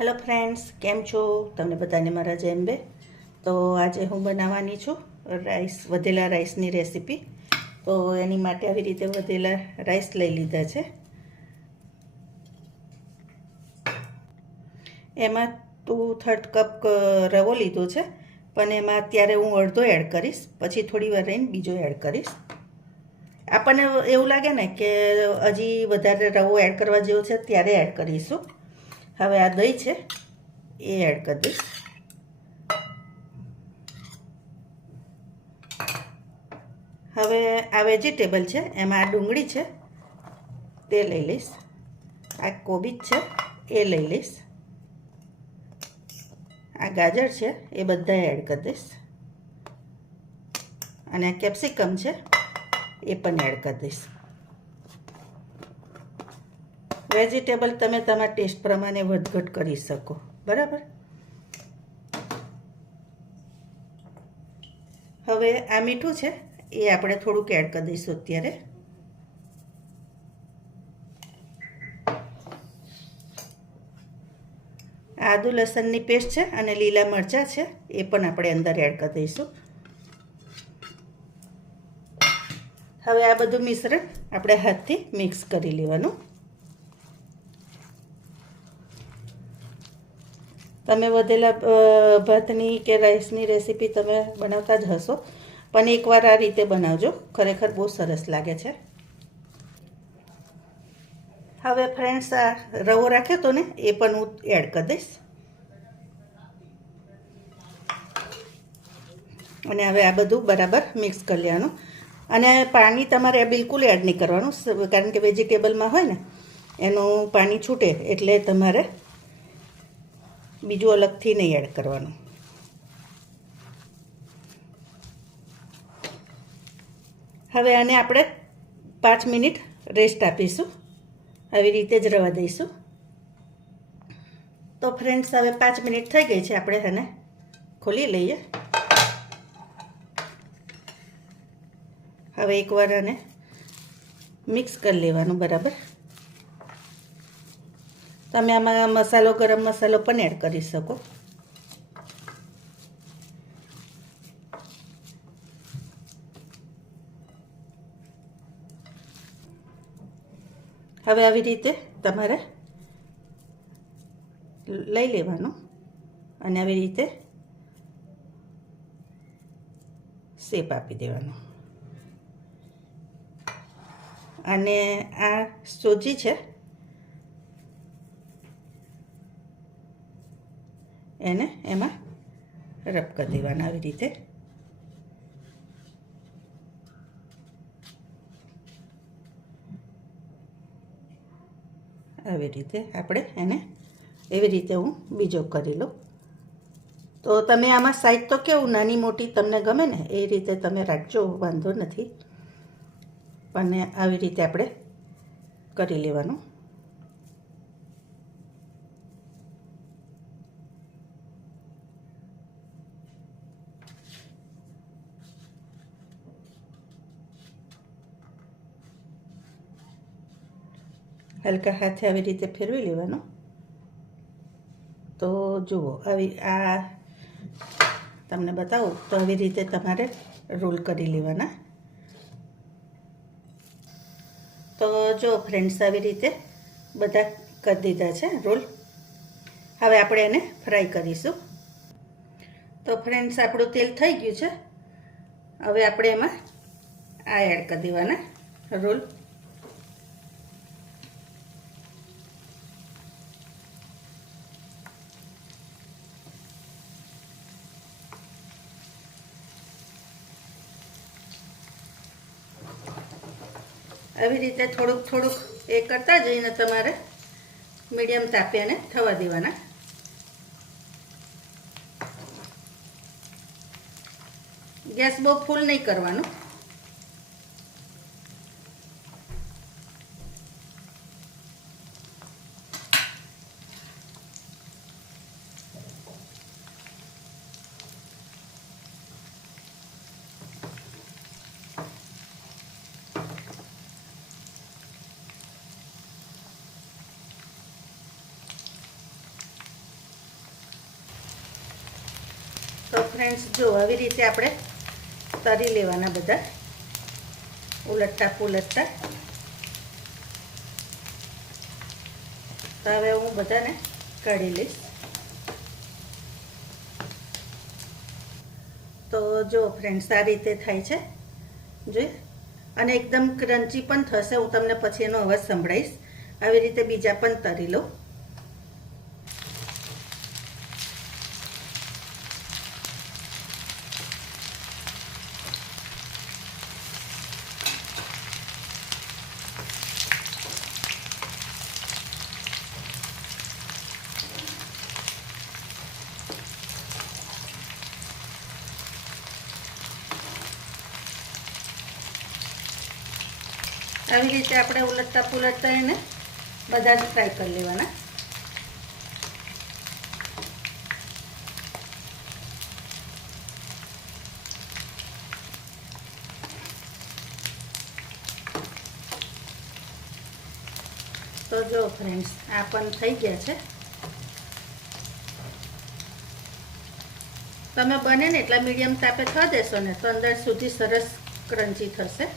Hello friends, કેમ છો? તમને બધાને મારા જય અંબે. તો આજે હું બનાવવાની છું વધેલા રાઈસની રેસીપી. તો એની માટે આવી રીતે વધેલા રાઈસ લઈ લીધા છે. એમાં 2/3 કપ રવો લીધો છે, પણ એમાં અત્યારે હું અડધો એડ કરીશ, પછી થોડી વાર રહીને બીજો એડ કરીશ. આપણને એવું લાગે ને કે હજી વધારે રવો એડ કરવા જેવો છે ત્યારે એડ કરીશું. હવે આ દહીં છે એ એડ કરી દઈશ. હવે આ વેજીટેબલ છે, એમાં આ ડુંગળી છે તે લઈ લઈશ, આ કોબીજ છે એ લઈ લઈશ, આ ગાજર છે એ બધા એડ કરી દઈશ, અને આ કેપ્સિકમ છે એ પણ એડ કરી દઈશ. વેજીટેબલ તમે તમારા ટેસ્ટ પ્રમાણે વધઘટ કરી શકો, બરાબર. હવે આ મીઠું છે એ આપણે થોડુંક એડ કરી દઈશું અત્યારે. આદુ લસણની પેસ્ટ છે અને લીલા મરચાં છે એ પણ આપણે અંદર એડ કરી દઈશું. હવે આ બધું મિશ્રણ આપણે હાથથી મિક્સ કરી લેવાનું. તમે વધેલા ભાતની કે રાઈસની રેસીપી તમે બનાવતા જ હશો, પણ એકવાર આ રીતે બનાવજો, ખરેખર બહુ સરસ લાગે છે. હવે ફ્રેન્ડ્સ, આ રવો રાખ્યો હતો ને એ પણ હું એડ કરી દઈશ. અને હવે આ બધું બરાબર મિક્સ કરી લેવાનું. અને પાણી તમારે બિલકુલ એડ નહીં કરવાનું, કારણ કે વેજીટેબલમાં હોય ને એનું પાણી છૂટે, એટલે તમારે બીજું અલગથી નહીં એડ કરવાનું. હવે આને આપણે 5 મિનિટ રેસ્ટ આપીશું, આવી રીતે જ રવા દઈશું. તો ફ્રેન્ડ્સ, હવે 5 મિનિટ થઈ ગઈ છે, આપણે આને ખોલી લઈએ. હવે એકવાર આને મિક્સ કરી લેવાનું બરાબર. તમે આમાં મસાલો, ગરમ મસાલો પણ એડ કરી શકો. હવે આવી રીતે તમારે લઈ લેવાનું અને આવી રીતે શેપ આપી દેવાનો. અને આ સોજી છે એને એમાં રબ કરી દેવાના આવી રીતે. આવી રીતે આપણે એને એવી રીતે હું બીજો કરી લઉં. તો તમે આમાં સાઈઝ તો કેવું નાની મોટી તમને ગમે ને એ રીતે તમે રાખજો, વાંધો નથી, પણ આવી રીતે આપણે કરી લેવાનું. હલકા હાથે આવી રીતે ફેરવી લેવાનું. તો જુઓ, આવી આ તમને બતાવું તો આવી રીતે તમારે રોલ કરી લેવાના. તો જો ફ્રેન્ડ્સ, આવી રીતે બધા કરી દીધા છે રોલ. હવે આપણે એને ફ્રાય કરીશું. તો ફ્રેન્ડ્સ, આપણું તેલ થઈ ગયું છે. હવે આપણે એમાં આ એડ કરી દેવાના રોલ. આવી રીતે થોડુંક થોડુંક એ કરતા જઈને તમારે મીડિયમ તાપે એને થવા દેવાના. ગેસ બહુ ફૂલ નહીં કરવાનું. ફ્રેન્ડ્સ જો આવી રીતે આપણે તરી લેવાના બધા, ઉલટતા પુલટતા. તો હવે હું બધાને કાઢી લઈશ. તો જો ફ્રેન્ડ્સ આ રીતે થાય છે જોઈ, અને એકદમ ક્રન્ચી પણ થશે. હું તમને પછી એનો અવાજ સંભળાવીશ. આવી રીતે બીજા પણ તરી લો. આવી રીતે આપણે ઉલટતા પુલટતા એને બધા જ ફ્રાય કરી લેવાના. તો જો ફ્રેન્ડ્સ આ પણ થઈ ગયા છે. તમે બને ને એટલા મીડિયમ તાપે થવા દેશો ને તો અંદર સુધી સરસ ક્રન્ચી થશે.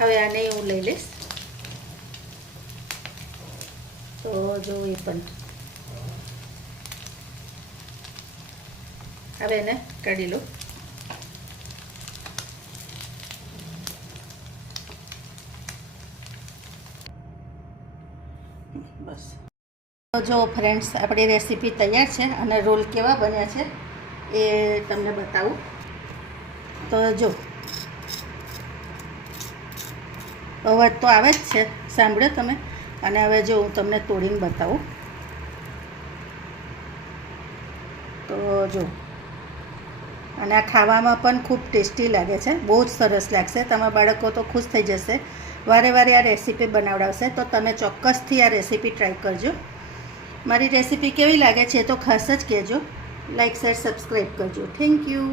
હવે આને હું લઈ લઈશ. તો જો એ પણ હવે એને કાઢી લો. બસ તો જો ફ્રેન્ડ્સ આપણી રેસીપી તૈયાર છે અને રોલ કેવા બન્યા છે એ તમને બતાવું. તો જો અવાજ તો આવે જ છે, સાંભળ્યો તમે. અને હવે જો હું તમને તોડીને બતાવું. તો જો અને આ ખાવામાં પણ ખૂબ ટેસ્ટી લાગે છે, બહુ જ સરસ લાગશે. તમારા બાળકો તો ખુશ થઈ જશે, વારે વારે આ રેસીપી બનાવડાવશે. તો તમે ચોક્કસથી આ રેસીપી ટ્રાય કરજો. મારી રેસીપી કેવી લાગે છે તો ખાસ જ કહેજો. લાઈક શેર સબસ્ક્રાઈબ કરજો. Thank you.